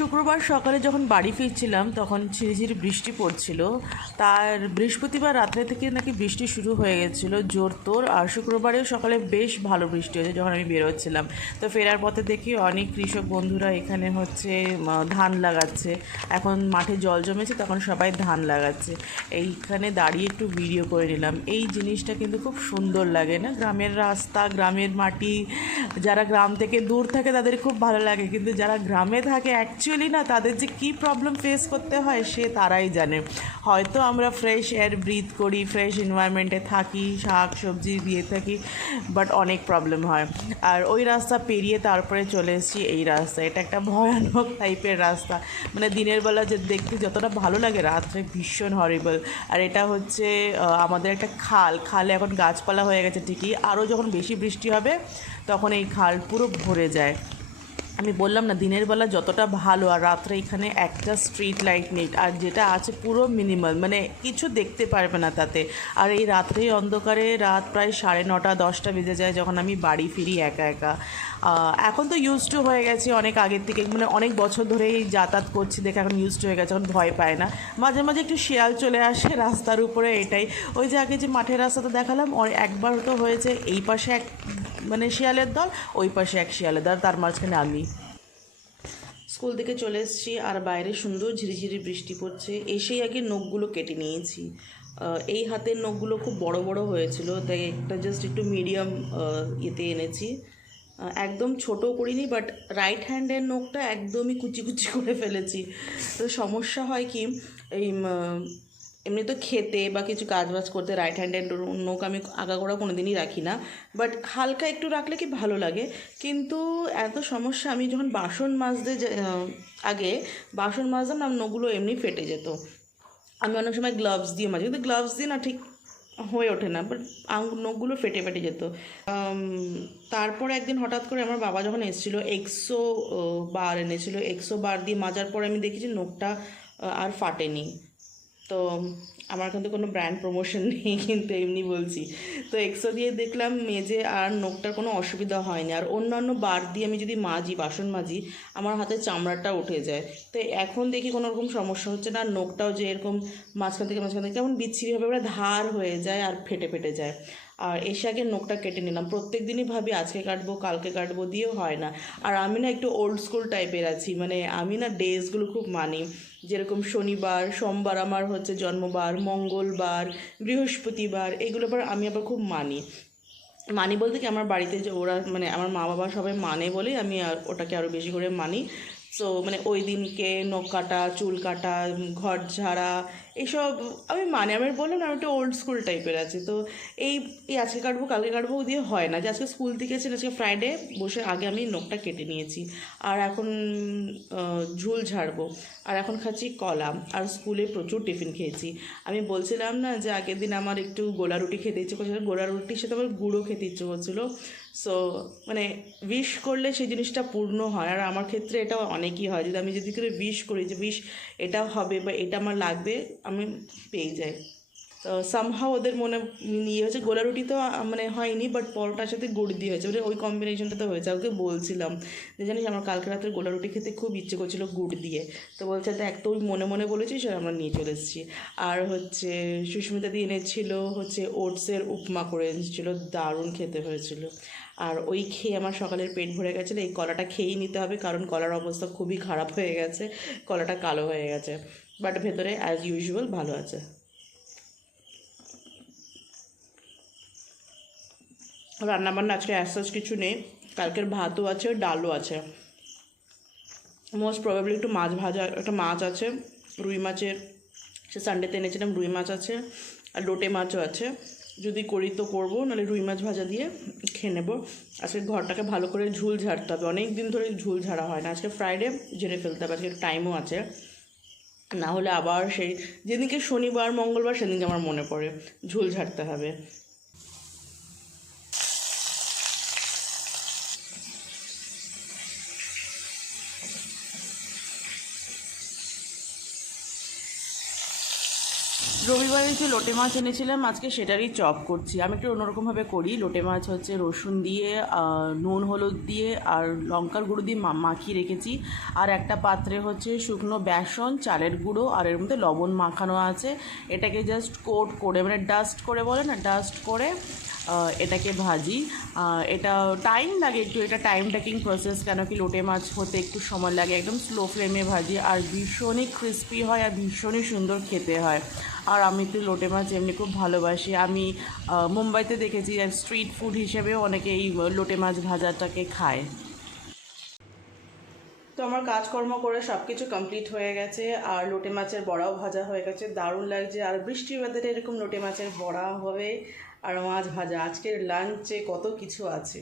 শুক্রবার সকালে যখন বাড়ি ফিরছিলাম তখন ঝিরিঝিরি বৃষ্টি পড়ছিল। তার বৃহস্পতিবার রাত্রে থেকে নাকি বৃষ্টি শুরু হয়ে গেছিলো জোর তোর। আর শুক্রবারেও সকালে বেশ ভালো বৃষ্টি হয়েছে যখন আমি বেরোচ্ছিলাম। তো ফেরার পথে দেখি অনেক কৃষক বন্ধুরা এখানে হচ্ছে ধান লাগাচ্ছে। এখন মাঠে জল জমেছে, তখন সবাই ধান লাগাচ্ছে। এইখানে দাঁড়িয়ে একটু ভিডিও করে নিলাম। এই জিনিসটা কিন্তু খুব সুন্দর লাগে না? গ্রামের রাস্তা, গ্রামের মাটি, যারা গ্রাম থেকে দূর থাকে তাদের খুব ভালো লাগে, কিন্তু যারা গ্রামে থাকে অ্যাকচুয়ালি না, তাদের যে কী প্রবলেম ফেস করতে হয় সে তারাই জানে। হয়তো আমরা ফ্রেশ এয়ার ব্রিথ করি, ফ্রেশ এনভায়রনমেন্টে থাকি, শাক সবজি দিয়ে থাকি, বাট অনেক প্রবলেম হয়। আর ওই রাস্তা পেরিয়ে তারপরে চলে এসেছি এই রাস্তা। এটা একটা ভয়ানক টাইপের রাস্তা, মানে দিনের বেলা যে দেখতে যতটা ভালো লাগে, রাত্রে ভীষণ হরিবল। আর এটা হচ্ছে আমাদের একটা খালে এখন গাছপালা হয়ে গেছে ঠিকই, আরও যখন বেশি বৃষ্টি হবে তখন এই খাল পুরো ভরে যায়। আমি বললাম না, দিনের বেলা যতটা ভালো, আর রাত্রে এখানে একটা স্ট্রিট লাইট নেই, আর যেটা আছে পুরো মিনিমাল, মানে কিছু দেখতে পারবে না তাতে। আর এই রাত্রে অন্ধকারে রাত প্রায় 9:30-10টা বেজে যায় যখন আমি বাড়ি ফিরি একা একা। এখন তো ইউজ টু হয়ে গেছি অনেক আগের থেকে, মানে অনেক বছর ধরেই যাতায়াত করছি দেখে এখন ইউজ টু হয়ে গেছে, এখন ভয় পায় না। মাঝে মাঝে একটু শিয়াল চলে আসে রাস্তার উপরে, এটাই। ওই যে আগে যে মাঠের রাস্তাটা দেখালাম, একবার তো হয়েছে এই পাশে এক মানে শিয়ালের দল, ওই পাশে এক শিয়ালের দল, তার মাঝখানে আমি। স্কুল থেকে চলে এসেছি আর বাইরে সুন্দর ঝিরিঝিরি বৃষ্টি পড়ছে। এসেই আগে নখগুলো কেটে নিয়েছি। এই হাতের নখগুলো খুব বড় বড় হয়েছিল, তাই একটা জাস্ট একটু মিডিয়াম ইয়েতে এনেছি। একদম ছোট করিনি, বাট রাইট হ্যান্ডের নখটা একদমই কুচি কুচি করে ফেলেছি। তো সমস্যা হয় কি, এই এমনি তো খেতে বা কিছু কাজবাজ করতে রাইট হ্যান্ডের নখ আমি আগাগোড়া কোনো দিনই রাখি না, বাট হালকা একটু রাখলে কি ভালো লাগে। কিন্তু এত সমস্যা, আমি যখন বাসন মাজতে আগে বাসন মাজতাম না, নখগুলো এমনি ফেটে যেত। আমি অনেক সময় গ্লাভস দিয়ে মাজি, কিন্তু গ্লাভস দিয়ে না ঠিক হয়ে ওঠে না, বাট নখগুলো ফেটে ফেটে যেত। তারপরে একদিন হঠাৎ করে আমার বাবা যখন এসেছিলো, এক্সো বার এনেছিল, এক্সো বার দিয়ে মাজার পরে আমি দেখি যে নখটা আর ফাটেনি। তো আমার কিন্তু কোনো ব্র্যান্ড প্রমোশন নেই, কিন্তু এমনি বলছি। তো এক্সো দিয়ে দেখলাম মেজে আর নখটার কোনো অসুবিধা হয়নি। আর অন্যান্য বার দিয়ে আমি যদি মাজি, বাসন মাজি, আমার হাতের চামড়াটা উঠে যায়। তো এখন দেখি কোনো রকম সমস্যা হচ্ছে না। নখটাও যে এরকম মাঝখান থেকে কেমন বিচ্ছিরিভাবে ওরা ধার হয়ে যায় আর ফেটে ফেটে যায়। আর এসে আগে নখটা কেটে নিলাম। প্রত্যেক দিনই ভাবি আজকে কাটবো কালকে কাটবো, দিয়েও হয় না। আর আমি না একটু ওল্ড স্কুল টাইপের আছি, মানে আমি না ডেজগুলো খুব মানি। যেরকম শনিবার, সোমবার আমার হচ্ছে জন্মবার, মঙ্গলবার, বৃহস্পতিবার, এগুলো আবার আমি আবার খুব মানি। মানি বলতে কি, আমার বাড়িতে যে ওরা মানে আমার মা বাবা সবাই মানে বলেই আমি ওটাকে আরও বেশি করে মানি। সো মানে ওই দিনকে নখ কাটা, চুল কাটা, ঘর ঝাড়া, এইসব আমি মানে, আমি বললাম না আমি একটু ওল্ড স্কুল টাইপের আছি। তো এই এই আজকে কাটবো কালকে কাটবো দিয়ে হয় না, যে আজকে স্কুল থেকে এসে আজকে ফ্রাইডে বসে আগে আমি নখটা কেটে নিয়েছি। আর এখন ঝুল ঝাড়বো। আর এখন খাচ্ছি কলা। আর স্কুলে প্রচুর টিফিন খেয়েছি। আমি বলছিলাম না যে আগের দিন আমার একটু গোলা রুটি খেতে ইচ্ছে করছিল, গোলা রুটির সাথে আমার গুঁড়ো খেতে ইচ্ছে করছিলো। সো মানে উইশ করলে সেই জিনিসটা পূর্ণ হয়। আর আমার ক্ষেত্রে এটা অনেকই হয়, যদি আমি যদি করে উইশ করি যে উইশ এটা হবে বা এটা আমার লাগবে, আমি পেয়ে যাই। তো সামহাও ওদের মনে ইয়ে হয়েছে। গোলা রুটি তো মানে হয়নি, বাট পরোটার সাথে গুড় দিয়ে হয়েছে, মানে ওই কম্বিনেশনটা তো হয়েছে। ওকে বলছিলাম যে জানিস আমার কালকে রাত্রে গোলা রুটি খেতে খুব ইচ্ছে করছিলো গুড় দিয়ে। তো বলছে দেখ, তো ওই মনে মনে বলেছিস আর আমরা নিয়ে চলে এসেছি। আর হচ্ছে সুস্মিতা দিয়ে এনেছিল হচ্ছে ওটসের উপমা করে এনেছিলো, দারুণ খেতে হয়েছিল। আর ওই খেয়ে আমার সকালের পেট ভরে গেছিলো। এই কলাটা খেয়েই নিতে হবে, কারণ কলার অবস্থা খুবই খারাপ হয়ে গেছে, কলাটা কালো হয়ে গেছে, বাট ভেতরে অ্যাজ ইউজুয়াল ভালো আছে। রান্নাবান্না আজকে অ্যাজ কিছু নেই, কালকের ভাতও আছে, ডালও আছে। মোস্ট প্রবাবলি একটু মাছ ভাজা, একটা মাছ আছে, রুই মাছের, সে সানডেতে এনেছিলাম, রুই মাছ আছে। আর লোটে মাছও আছে, যদি করি তো করবো, নাহলে রুই মাছ ভাজা দিয়ে খেয়ে নেবো। আজকে ঘরটাকে ভালো করে ঝুল ঝাড়তে হবে, অনেক দিন ধরে ঝুল ঝাড়া হয় না। আজকে ফ্রাইডে ঝেড়ে ফেলতে হবে, আজকে টাইমও আছে। না হলে আবার সেই যেদিনকে শনিবার মঙ্গলবার সেদিনকে আমার মনে পড়ে ঝুল ঝাড়তে হবে। রবিবারে যে লোটে মাছ এনেছিলাম আজকে সেটারই চপ করছি। আমি একটু অন্যরকমভাবে করি। লোটে মাছ হচ্ছে রসুন দিয়ে নুন হলুদ দিয়ে আর লঙ্কার গুঁড়ো দিয়ে মাখিয়ে রেখেছি। আর একটা পাত্রে হচ্ছে শুকনো বেসন, চালের গুঁড়ো আর এর মধ্যে লবণ মাখানো আছে। এটাকে জাস্ট কোট করে, মানে ডাস্ট করে বলে না, ডাস্ট করে এটাকে ভাজি। এটা টাইম লাগে একটু, এটা টাইম টেকিং প্রসেস, কেন কি লোটে মাছ হতে একটু সময় লাগে। একদম স্লো ফ্লেমে ভাজি আর ভীষণই ক্রিস্পি হয় আর ভীষণই সুন্দর খেতে হয়। আর আমি তো লোটে মাছ এমনি খুব ভালোবাসি। আমি মুম্বাইতে দেখেছি স্ট্রিট ফুড হিসেবেও অনেকে এই লোটে মাছ ভাজাটাকে খায়। তো আমার কাজকর্ম করে সব কিছু কমপ্লিট হয়ে গেছে আর লোটে মাছের বড়াও ভাজা হয়ে গেছে, দারুণ লাগছে। আর বৃষ্টির ওয়েদারে এরকম লোটে মাছের বড়া হবে আর মাছ ভাজা। আজকের লাঞ্চে কত কিছু আছে।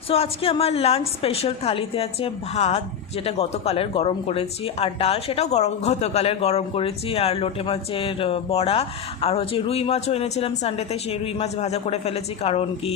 সো আজকে আমার লাঞ্চ স্পেশাল থালিতে আছে ভাত, যেটা গতকালের গরম করেছি, আর ডাল, সেটাও গতকালের গরম করেছি, আর লোটে মাছের বড়া, আর হচ্ছে রুই মাছও এনেছিলাম সানডেতে, সেই রুই মাছ ভাজা করে ফেলেছি, কারণ কি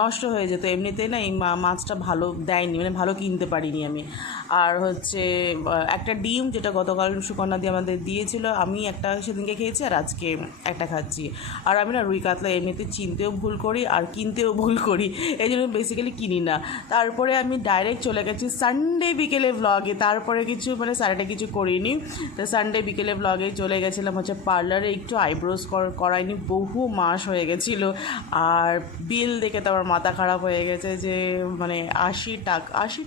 নষ্ট হয়ে যেত। এমনিতেই না এই মাছটা ভালো দেয়নি, মানে ভালো কিনতে পারিনি আমি। আর হচ্ছে একটা ডিম, যেটা গতকাল সুকন্যা দিয়ে আমাদের দিয়েছিল, আমি একটা সেদিনকে খেয়েছি আর আজকে একটা খাচ্ছি। আর আমি না রুই কাতলা এমনিতে চিনতেও ভুল করি আর কিনতেও ভুল করি, এই জন্য বেসিক্যালি কিনি না। তারপরে আমি ডাইরেক্ট চলে গেছি সানডে বিকেলে ব্লগে, তারপরে কিছু মানে স্যাটারডে কিছু করিনি। তো সানডে বিকেলে ব্লগে চলে গেছিলাম হচ্ছে পার্লারে, একটু আইব্রোজ করাইনি, বহু মাস হয়ে গেছিলো। আর বিল দেখে তো আমার মাথা খারাপ হয়ে গেছে, যে মানে 80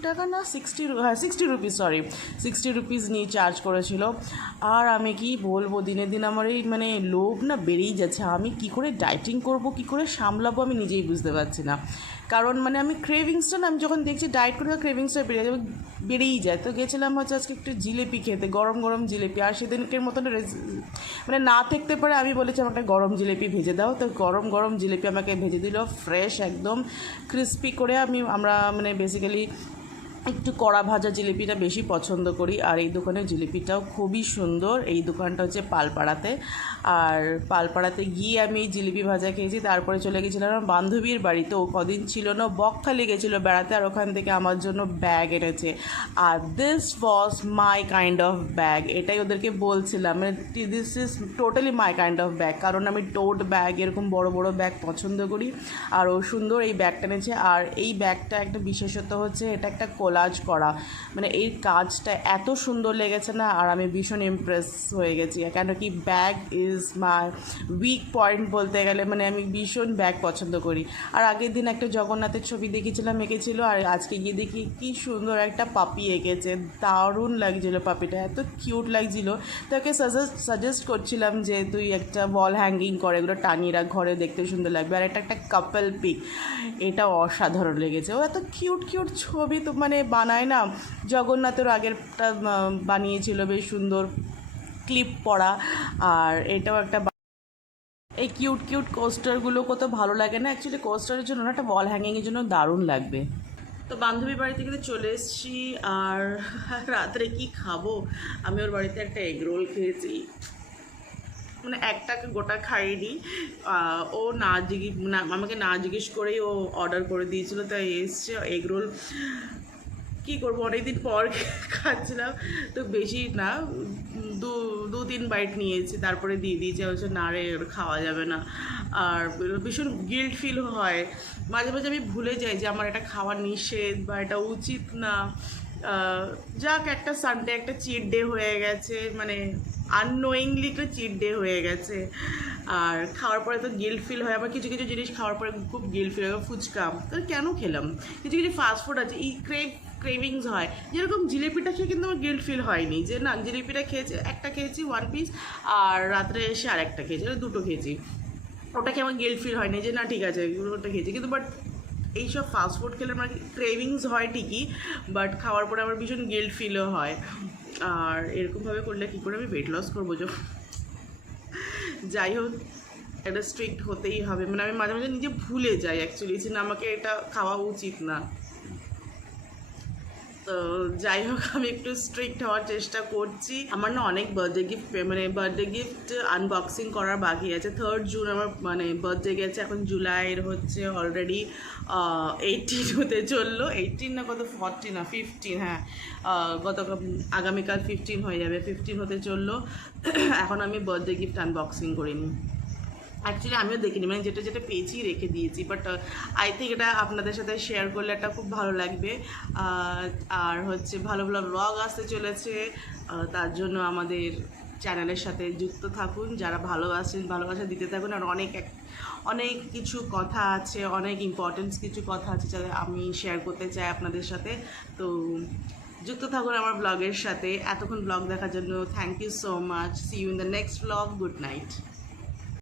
টাকা না 60 রুপিস, সরি 60 রুপিস নিয়ে চার্জ করেছিল। আর আমি কি বলবো, দিনে দিন আমার এই মানে লোভ না বেড়েই যাচ্ছে। আমি কি করে ডায়েটিং করব, কি করে সামলাবো, আমি নিজেই বুঝতে পারছি না। কারণ মানে আমি ক্রেভিংসটা না, আমি যখন দেখছি ডায়েট করে ক্রেভিংসটা বেড়েই যায়। তো গেছিলাম হচ্ছে আজকে একটু জিলেপি খেতে, গরম গরম জিলেপি। আর সেদিনকের মতন মানে না থাকতে পারে, আমি বলেছি আমাকে গরম জিলেপি ভেজে দাও। তো গরম গরম জিলেপি আমাকে ভেজে দিল, ফ্রেশ একদম ক্রিস্পি করে। আমরা মানে বেসিক্যালি একটু কড়া ভাজা জিলিপিটা বেশি পছন্দ করি। আর এই দোকানের জিলিপিটাও খুবই সুন্দর। এই দোকানটা হচ্ছে পালপাড়াতে। আর পালপাড়াতে গিয়ে আমি এই জিলিপি ভাজা খেয়েছি। তারপরে চলে গেছিলাম আমার বান্ধবীর বাড়িতে, ও কদিন ছিল না, বকখালি গেছিলো বেড়াতে, আর ওখান থেকে আমার জন্য ব্যাগ এনেছে। আর this was my kind of bag, এটাই ওদেরকে বলছিলাম, মানে this is totally my kind of bag, কারণ আমি টোট ব্যাগ, এরকম বড় বড় ব্যাগ পছন্দ করি। আর ও সুন্দর এই ব্যাগটা এনেছে। আর এই ব্যাগটা একটা বিশেষত্ব হচ্ছে এটা একটা কোলাজ করা, মানে এই কাজটা এত সুন্দর লেগেছে না, আর আমি ভীষণ ইমপ্রেস হয়ে গেছি। কেন কি bag is my weak point বলতে গেলে, মানে আমি ভীষণ ব্যাগ পছন্দ করি। আর আগের দিন একটা জগন্নাথের ছবি দেখেছিলাম, এঁকেছিল, আর আজকে গিয়ে দেখি কি সুন্দর একটা পাপি এঁকেছে, দারুণ লাগছিলো পাপিটা, এত কিউট লাগছিলো। তাকে সাজেস্ট করছিলাম যে তুই একটা ওয়াল হ্যাঙ্গিং করে, এগুলো টানিয়ে রাখ, ঘরে দেখতে সুন্দর লাগবে। আর এটা একটা কাপল পিক, এটা অসাধারণ লেগেছে। ও এত কিউট কিউট ছবি তো মানে বানায় না। জগন্নাথের আগেরটা বানিয়েছিল বেশ সুন্দর, ক্লিপ পরা। আর এটাও একটা, এই কিউট কিউট কোস্টারগুলো কত ভালো লাগে না অ্যাকচুয়ালি, কোস্টারের জন্য না, একটা ওয়াল হ্যাঙ্গিংয়ের জন্য দারুণ লাগবে। তো বান্ধবীর বাড়ি থেকে চলে এসেছি। আর রাত্রে কি খাবো, আমি ওর বাড়িতে একটা এগ রোল খেয়েছি, মানে একটাকে গোটা খাইনি। ও আমাকে না জিজ্ঞেস করেই ও অর্ডার করে দিয়েছিল, তাই এসছে এগ রোল। কী করবো, অনেকদিন পর খাচ্ছিলাম, তো বেশি না, দু তিন বাইট নিয়েছি, তারপরে দিয়ে দিয়েছে, হচ্ছে না রে ওটা খাওয়া যাবে না। আর ভীষণ গিল্ট ফিল হয়, মাঝে মাঝে আমি ভুলে যাই যে আমার এটা খাওয়া নিষেধ বা এটা উচিত না। যাক, একটা সানডে, একটা চিট ডে হয়ে গেছে, মানে আননোয়িংলি একটা চিট ডে হয়ে গেছে। আর খাওয়ার পরে তো গিল্ট ফিল হয় আমার, কিছু কিছু জিনিস খাওয়ার পরে খুব গিল্ট ফিল হয়। ফুচকা তো কেন খেলাম, কিছু কিছু ফাস্টফুড আছে এই ক্রেভিংস হয়, যেরকম জিলিপিটা খেয়ে কিন্তু আমার গিল্ট ফিল হয়নি, যে না জিলিপিটা একটা খেয়েছি 1 পিস, আর রাত্রে এসে আর একটা খেয়েছি, দুটো খেয়েছি, ওটাকে আমার গিল্ট ফিল হয়নি যে না ঠিক আছে ওটা খেয়েছি। কিন্তু বাট এইসব ফাস্টফুড খেলে আমার ক্রেভিংস হয় ঠিকই, বাট খাওয়ার পরে আমার ভীষণ গিল্ট ফিলও হয়। আর এরকমভাবে করলে কী করে আমি ওয়েট লস করবো? যাই হোক, এটা স্ট্রিক্ট হতেই হবে, মানে আমি মাঝে মাঝে নিজে ভুলে যাই অ্যাকচুয়ালি যে না আমাকে এটা খাওয়া উচিত না। তো যাই হোক, আমি একটু স্ট্রিক্ট হওয়ার চেষ্টা করছি। আমার না অনেক birthday gift birthday gift unboxing করার বাকি আছে। 3rd জুন আমার বার্থডে গেছে, এখন জুলাইয়ের হচ্ছে অলরেডি 18 হতে চললো। 18 না কত, 40 না 15, হ্যাঁ আগামীকাল 15 হয়ে যাবে, 15 হতে চললো। এখন আমি বার্থডে গিফট আনবক্সিং করিনি। অ্যাকচুয়ালি আমিও দেখিনি, যেটা যেটা পেয়েছি রেখে দিয়েছি, বাট আই থিঙ্ক এটা আপনাদের সাথে শেয়ার করলে এটা খুব ভালো লাগবে। আর হচ্ছে ভালো ভালো ব্লগ আসতে চলেছে, তার জন্য আমাদের চ্যানেলের সাথে যুক্ত থাকুন। যারা ভালোবাসা দিতে থাকুন। আর অনেক কিছু কথা আছে, অনেক ইম্পর্টেন্স কিছু কথা আছে যারা আমি শেয়ার করতে চাই আপনাদের সাথে। তো যুক্ত থাকুন আমার ব্লগের সাথে। এতক্ষণ ব্লগ দেখার জন্য thank you so much. See you in the next blog. Good night.